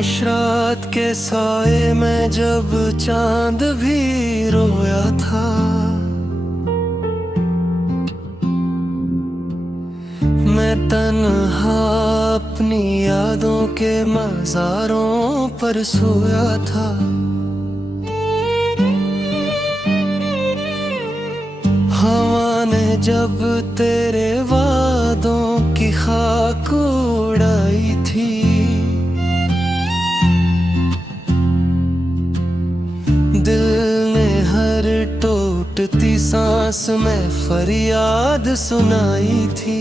खामोश रात के साए में जब चांद भी रोया था, मैं तन्हा अपनी यादों के मज़ारों पर सोया था। हवा ने जब तेरे वादों की खाक उड़ाई थी, दिल ने हर टूटती सांस में फरियाद सुनाई थी।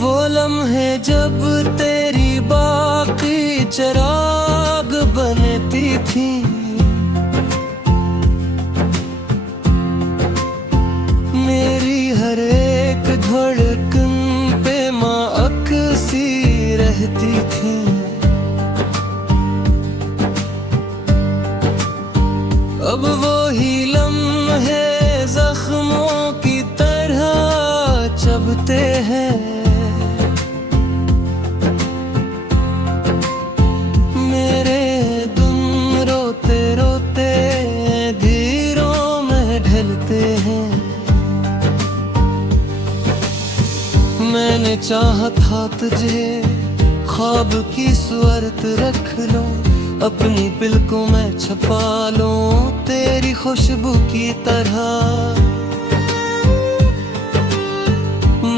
वो लम्हे जब तेरी बाकी चिराग बनती थी, मेरी हर एक धड़कन पे माँ अक्सी रहती थी। अब वो ही लम्हे जख्मों की तरह चबते हैं, मेरे दिन रोते रोते धीरों में ढलते हैं। मैंने चाहा था तुझे ख्वाब की सूरत रख लो, अपनी पलकों में छुपा लो तेरी खुशबू की तरह,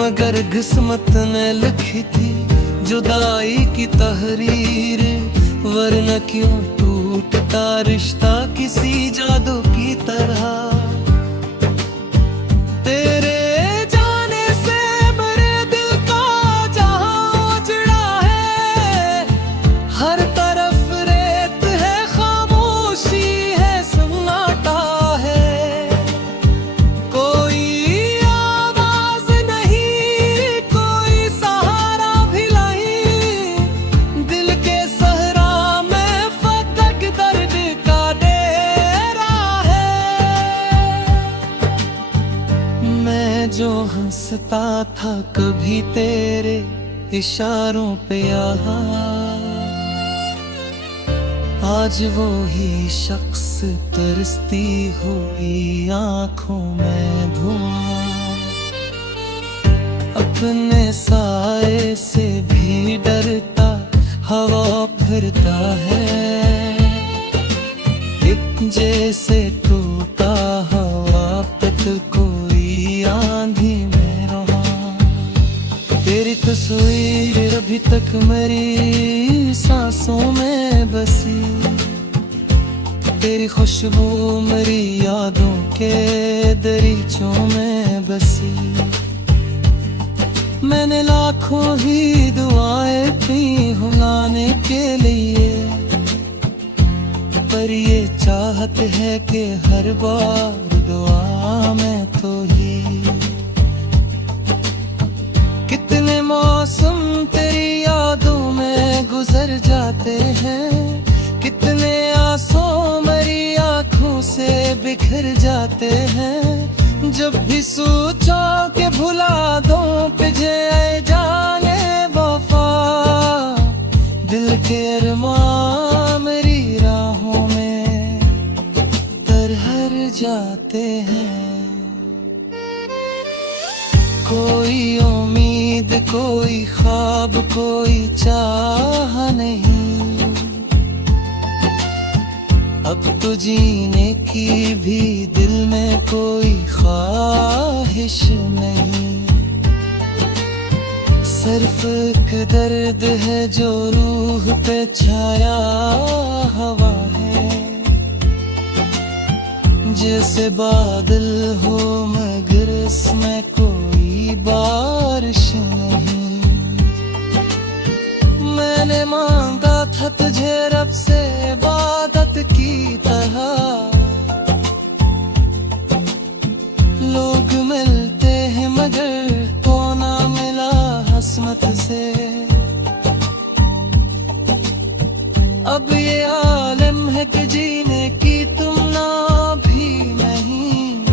मगर किस्मत ने लिखी थी जुदाई की तहरीर, वरना क्यों टूटता रिश्ता किसी जादू की तरह। जो हंसता था कभी तेरे इशारों पे आज वो ही शख्स तरसती हुई आंखों में धुआं, अपने साए से भी डरता हवा फिरता है, एक जैसे टूटा हवा पे कोई आंधी में रहा। तेरी तस्वीर अभी तक मेरी सांसों में बसी, तेरी खुशबू मेरी यादों के दरीचों में बसी। मैंने लाखों ही दुआएं पी भुलाने के लिए, पर ये चाहत है कि हर बार दुआ में तो ही। कितने मौसम तेरी यादों में गुजर जाते हैं, कितने आंसू मेरी आंखों से बिखर जाते हैं। जब भी सोचा कि भुला दो तुझे जाने वफा, दिल के अरमां मेरी राहों में तरहर जाते हैं। कोई उम्मीद कोई ख्वाब कोई चाह नहीं, अब तो जीने की भी दिल में कोई ख्वाहिश नहीं। सिर्फ एक दर्द है जो रूह पे छाया हवा है, जैसे बादल हो मगर इसमें कोई बारिश नहीं। मैंने मांगा था तुझे रब से इबादत की तरह, लोग मिलते हैं मगर तो ना मिला हस्मत से। अब ये आलम है कि जीने की तुम ना भी नहीं,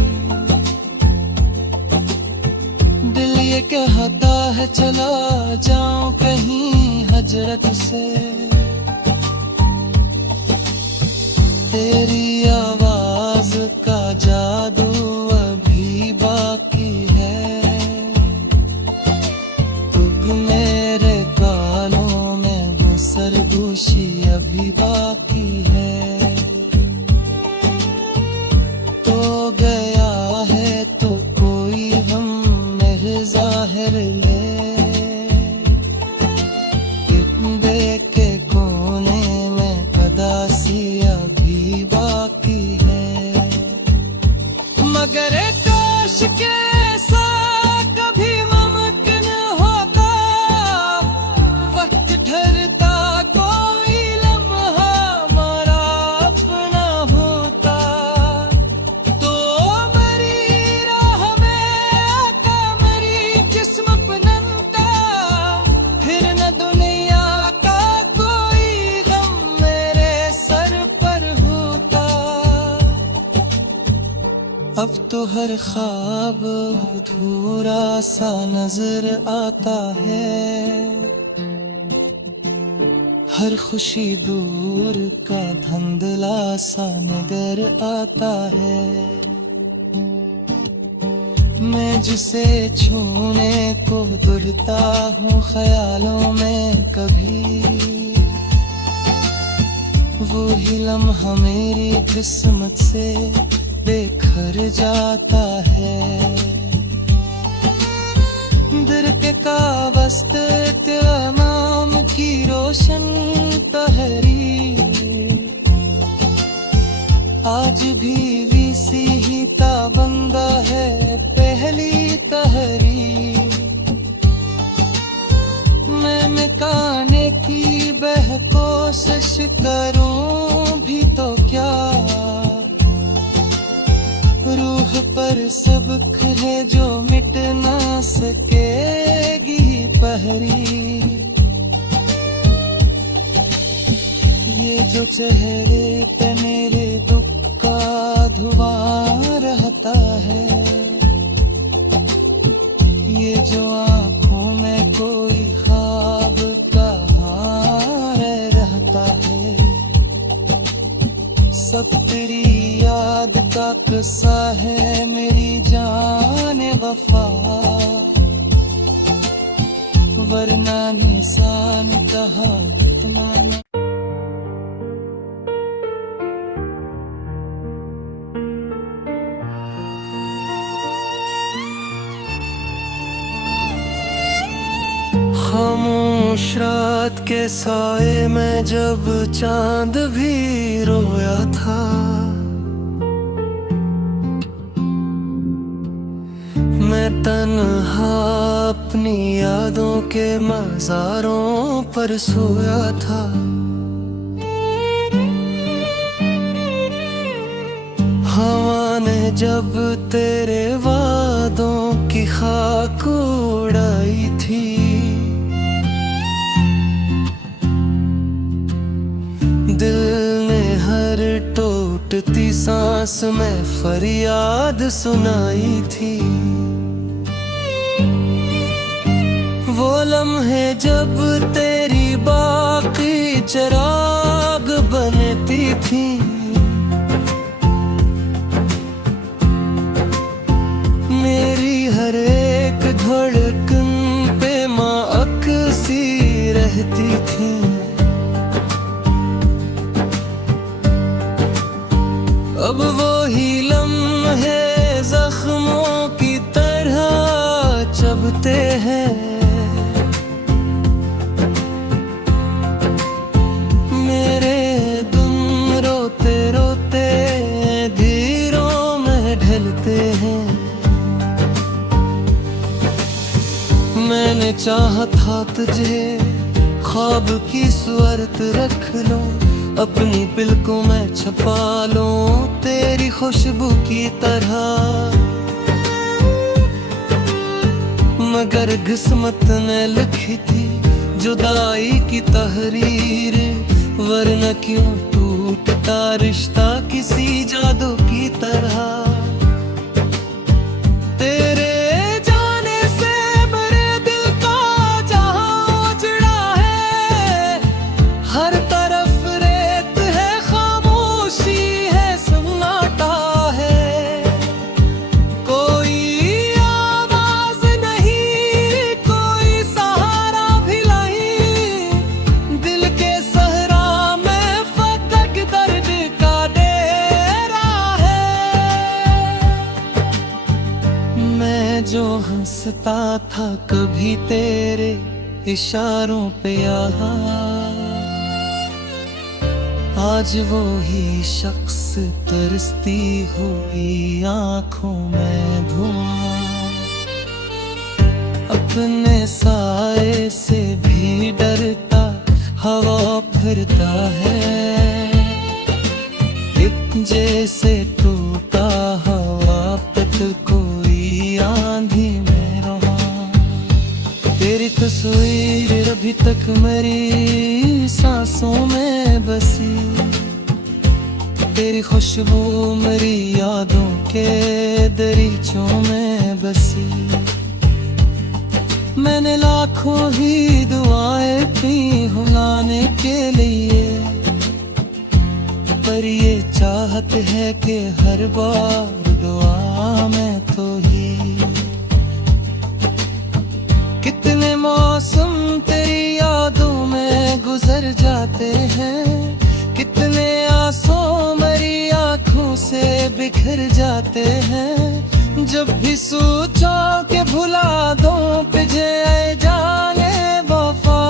दिल ये कहता है चला जाऊं कहीं हिजरत से। तेरी आवाज का जादू अभी बाकी है, तुम मेरे कानों में वो सरगोशी अभी बाकी है। तो गया है तो कोई हम में जाहिर ले, के कोने में अदासी अभी बाकी है। मगर काश के ऐसा कभी मुमकिन होता, वक्त ठहरता कोई लम्हा हमारा अपना होता, तो मरी राह में आका मरी जिस्म पनमता, फिर न दुनिया अब तो हर ख्वाब अधूरा सा नजर आता है, हर खुशी दूर का धुंधला सा नजर आता है। मैं जिसे छूने को दुरता हूँ ख्यालों में कभी, वो ही लम्हा मेरी किस्मत से बिखर जाता है। दिल के काबस्त तमाम की रोशन तहरीर, आज भी वीसी ही ताबंदा है पहली तहरीर। मैं मिटाने की बह कोशिश करूं भी तो क्या, रूह पर सबक है जो मिट ना सकेगी पहरी। ये जो चेहरे पे मेरे दुख का धुआं रहता है, ये जो आँखों में कोई ख्वाब का हार रहता है, सब तेरी याद का किस्सा है मेरी जान वफा, वरना निशान कहा तुम्हारा। खामोश रात के साए में जब चांद भी रोया था, मैं तन्हा अपनी यादों के मज़ारों पर सोया था। हवा ने जब तेरे वादों की खाक उड़ाई थी, दिल ने हर टूटती सांस में फरियाद सुनाई थी। वो लम्हे जब तेरी बाकी चिराग बनती थी, मेरी हर एक धड़कन पे माँ अक्सी रहती थी। अब वो ही लम्हे जख्मों की तरह चबते हैं, मेरे दुम रोते रोते धीरों में ढलते हैं। मैंने चाहा था तुझे ख्वाब की सूरत रख लो, अपनी पलकों में छपा लो तेरी खुशबू की तरह, मगर किस्मत ने लिखी थी जुदाई की तहरीर, वरना क्यों टूटता रिश्ता किसी जादू की तरह। तेरे जाने से मेरे दिल का जहां उजड़ा है, हंसता था कभी तेरे इशारों पे आज वो ही शख्स तरसती हुई आंखों में धुआं। अपने साए से भी डरता हवा फिरता है, एक जैसे टूटा हवा पत कोई आंधी में रहा। तेरी तस्वीर अभी तक मेरी सांसों में बसी, तेरी खुशबू मेरी यादों के दरीचों में बसी। मैंने लाखों ही दुआएं पी भुलाने के लिए, पर ये चाहत है कि हर बार दुआ में तो ही। कितने मौसम तेरी यादों में गुजर जाते हैं, कितने आंसू मेरी आंखों से बिखर जाते हैं। जब भी सोचो कि भुला दो तुझे जाने वफा,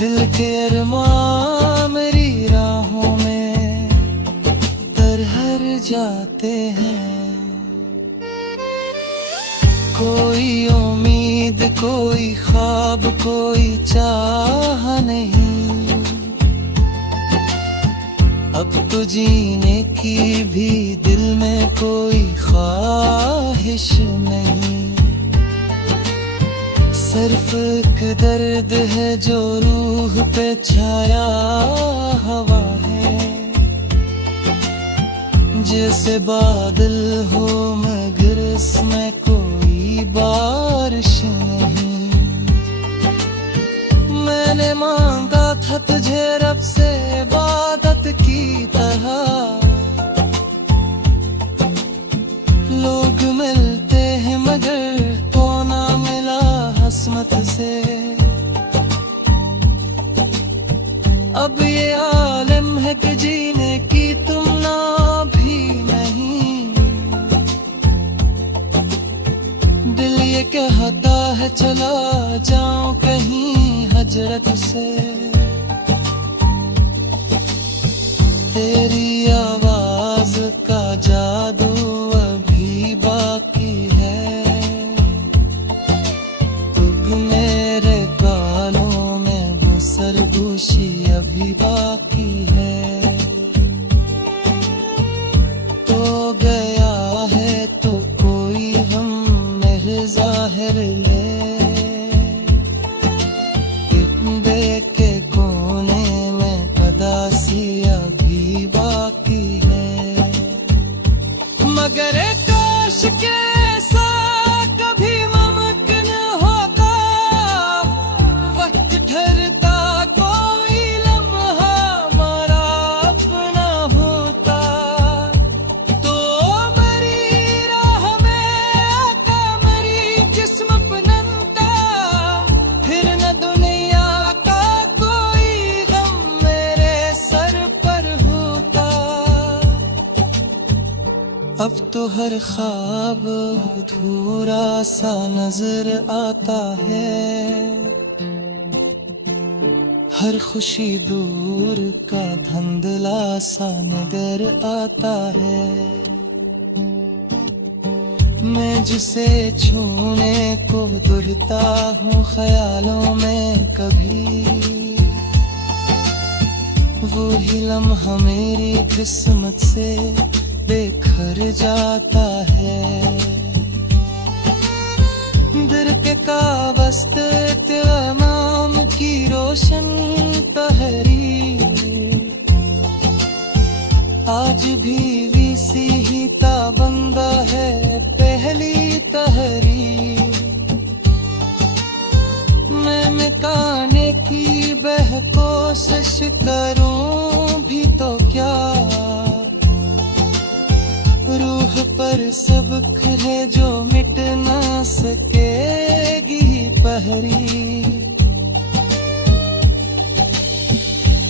दिल के अरमां मेरी राहों में तरहर जाते हैं। कोई उम्मीद कोई ख्वाब कोई चाह नहीं, अब तो जीने की भी दिल में कोई ख्वाहिश नहीं। सिर्फ एक दर्द है जो रूह पे छाया हवा है, जैसे बादल हो मगर इसमें कोई बारिश नहीं। मैंने मांगा था तुझे रब से इबादत की तरह, लोग मिलते हैं मगर तो ना मिला हस्मत से। अब ये आलम है कि जीने की तुम ना भी नहीं, दिल ये कहता है चला जाऊं कहीं हजरत से। तेरी आवाज का जादू अभी बाकी है, तुम मेरे गालों में वो सरगोशी अभी बाकी है। तो गया है तो कोई हम मेरे जाहिर ले, के कोने में अदासी अभी बाकी है। मगर काश के ऐसा कभी मुमकिन होता, वक्त ठहरता कोई लम्हा हमारा अपना होता, तो मेरी राह में आका मेरी जिस्म पनमता, फिर न दुनिया अब तो हर ख्वाब अधूरा सा नजर आता है, हर खुशी दूर का धुंधला सा नजर आता है। मैं जिसे छूने को दुरता हूँ ख्यालों में कभी, वो ही लम्हा मेरी किस्मत से बिखर जाता है। दिल के काबस्त तमाम की रोशन तहरीर, आज भी वीसी ही ताबंदा है पहली तहरीर। मैं मिटाने की कोशिश करूं भी तो क्या, रूह पर सबक है जो मिट ना सकेगी पहरी।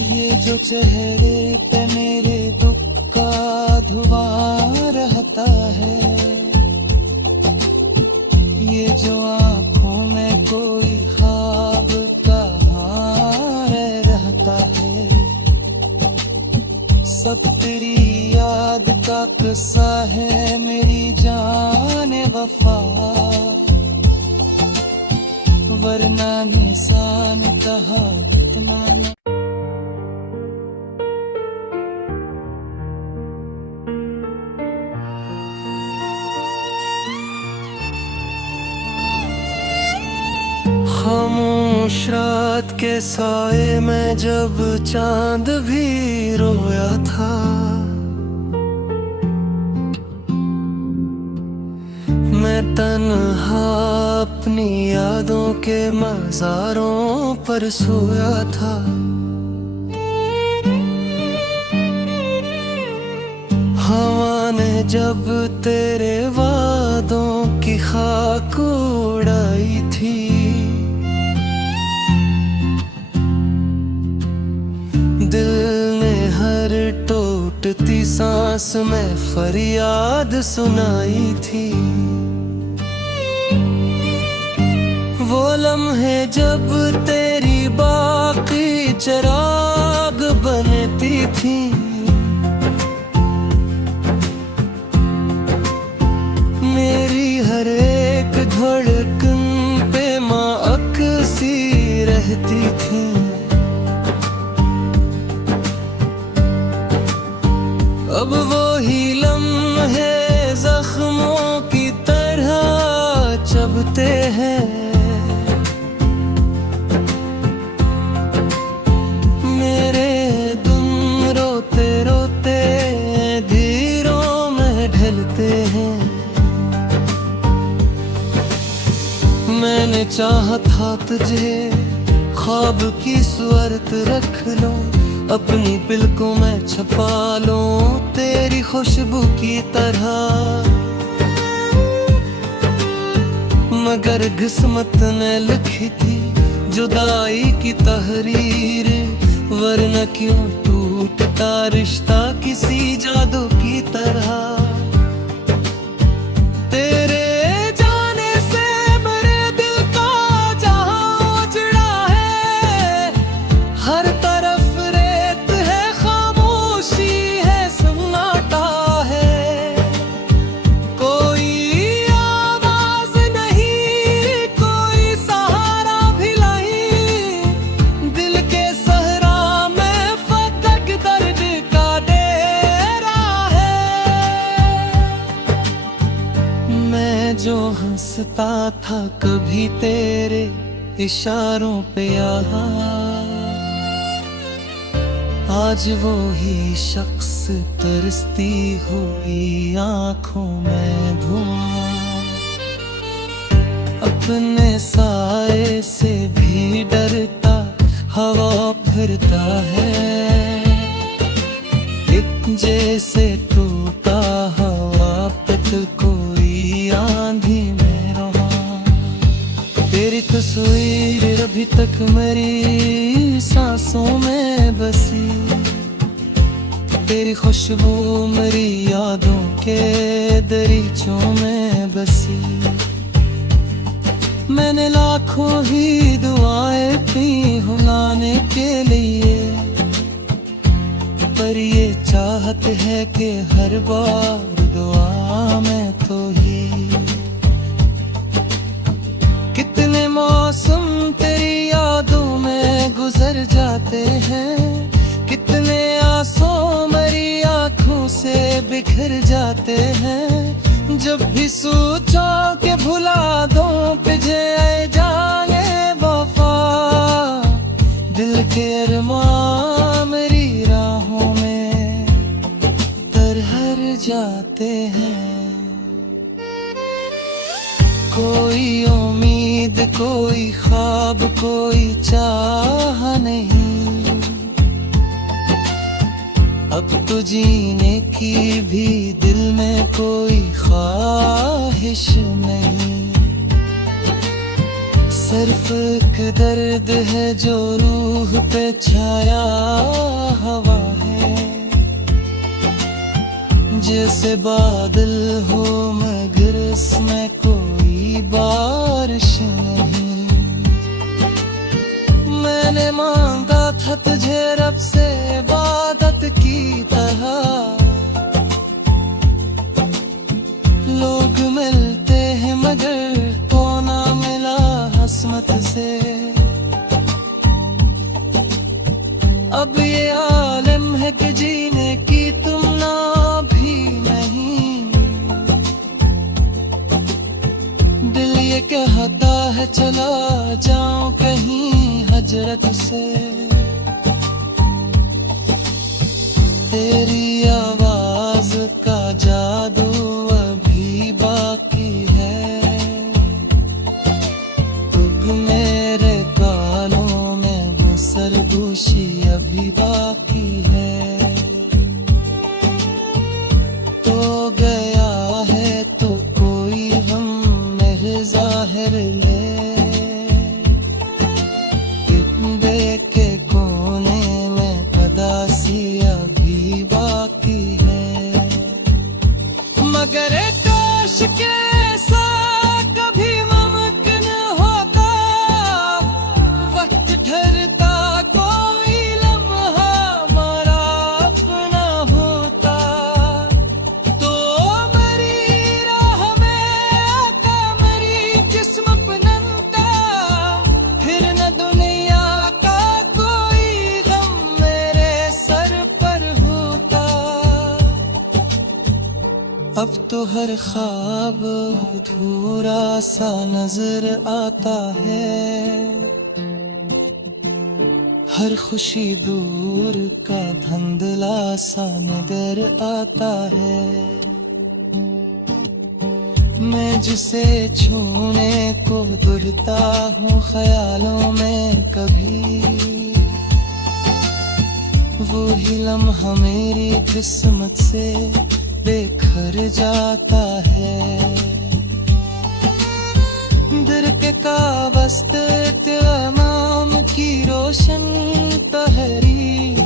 ये जो चेहरे पे मेरे दुख का धुआं रहता है, जो आँखों में कोई ख्वाब कहाँ रह रहता है। सब तेरी याद का किस्सा है मेरी जाने वफा, वरना निशान कहा इतना न। खामोश रात के साए में जब चांद भी रोया था, मैं तन्हा अपनी यादों के मज़ारों पर सोया था। हवा ने जब तेरे वादों की खाक उड़ाई थी, दिल ने हर टूटती सांस में फरियाद सुनाई थी। वो लम्हे जब तेरी बाकी चिराग बनती थी, मेरी हर एक धड़कन पे माँ अक्सी रहती थी। अब वो ही लम्हे जख्मों की तरह चुभते हैं, मेरे तुम रोते रोते धीरों में ढलते हैं। मैंने चाहा था तुझे ख्वाब की सूरत रख लो, अपनी पलकों में छुपा लूं तेरी खुशबू की तरह, मगर किस्मत ने लिखी थी जुदाई की तहरीर, वरना क्यों टूटता रिश्ता किसी जादू की तरह। तेरे जो हंसता था कभी तेरे इशारों पे आज वो ही शख्स तरसती हुई आंखों में धुआं, अपने साए से भी डरता हवा फिरता है, एक जैसे टूटा हवा पे कोई आंधी में रहा। तेरी तस्वीर अभी तक मेरी सांसों में बसी, तेरी खुशबू मेरी यादों के दरीचों में बसी। मैंने लाखों ही दुआएं पी भुलाने के लिए, पर ये चाहत है कि हर बार दुआ में तो ही। कितने मौसम तेरी यादों में गुजर जाते हैं, कितने आंसू मेरी आंखों से बिखर जाते हैं। जब भी सोचो कि भुला दो तुझे जाए वफा, दिल के अरमां मेरी राहों में तरहर जाते हैं। कोई उम्मीद कोई ख्वाब कोई चाह नहीं, अब तो जीने की भी दिल में कोई ख्वाहिश नहीं। सिर्फ एक दर्द है जो रूह पे छाया हवा है, जैसे बादल हो मगर इसमें कोई बारिश नहीं। मैंने मांगा था तुझे रब से इबादत की तरह, लोग मिलते हैं मगर तो ना मिला हस्मत से। अब ये आलम है कि जीने की तुम ना भी नहीं। दिल ये कहता है चला जाऊं कहीं हजरत से। तेरी आवाज का जादू अभी बाकी है, तुम मेरे गालों में वो सरगोशी अभी बाकी है। तो गया है तो कोई हम मेरे जाहिर ले, के कोने में अदासी अभी बाकी है। मगर काश कैसा कभी मुमकिन होता, वक्त ठहरता कोई लम्हा हमारा अपना होता। तो मेरी राह में आका मेरी जिस्म पनमता, फिर न दुनिया अब तो हर ख्वाब अधूरा सा नजर आता है, हर खुशी दूर का धुंधला सा नजर आता है। मैं जिसे छूने को दुरता हूँ ख्यालों में कभी, वो ही लम्हा मेरी किस्मत से बिखर जाता है। दिल के काबस्त तमाम की रोशन तहरीर,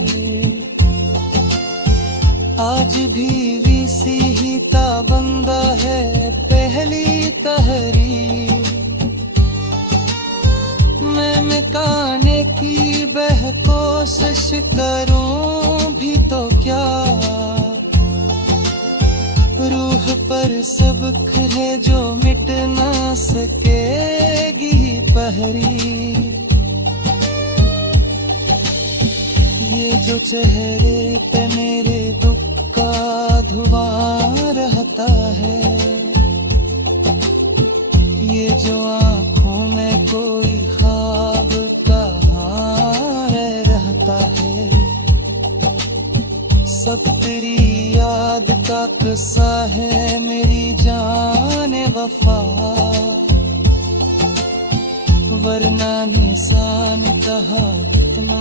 आज भी वीसी ही ताबंदा है पहली तहरीर। मैं मिटाने की बहकोशिश करूं भी तो क्या, रूह पर सबक है जो मिट ना सकेगी पहरी। ये जो चेहरे पे मेरे दुख का धुआं रहता है, ये जो आंखों में कोई ख्वाब का हार रहता है, सब तेरी याद का किस्सा है मेरी जान वफा। वरना निशान कहा कितना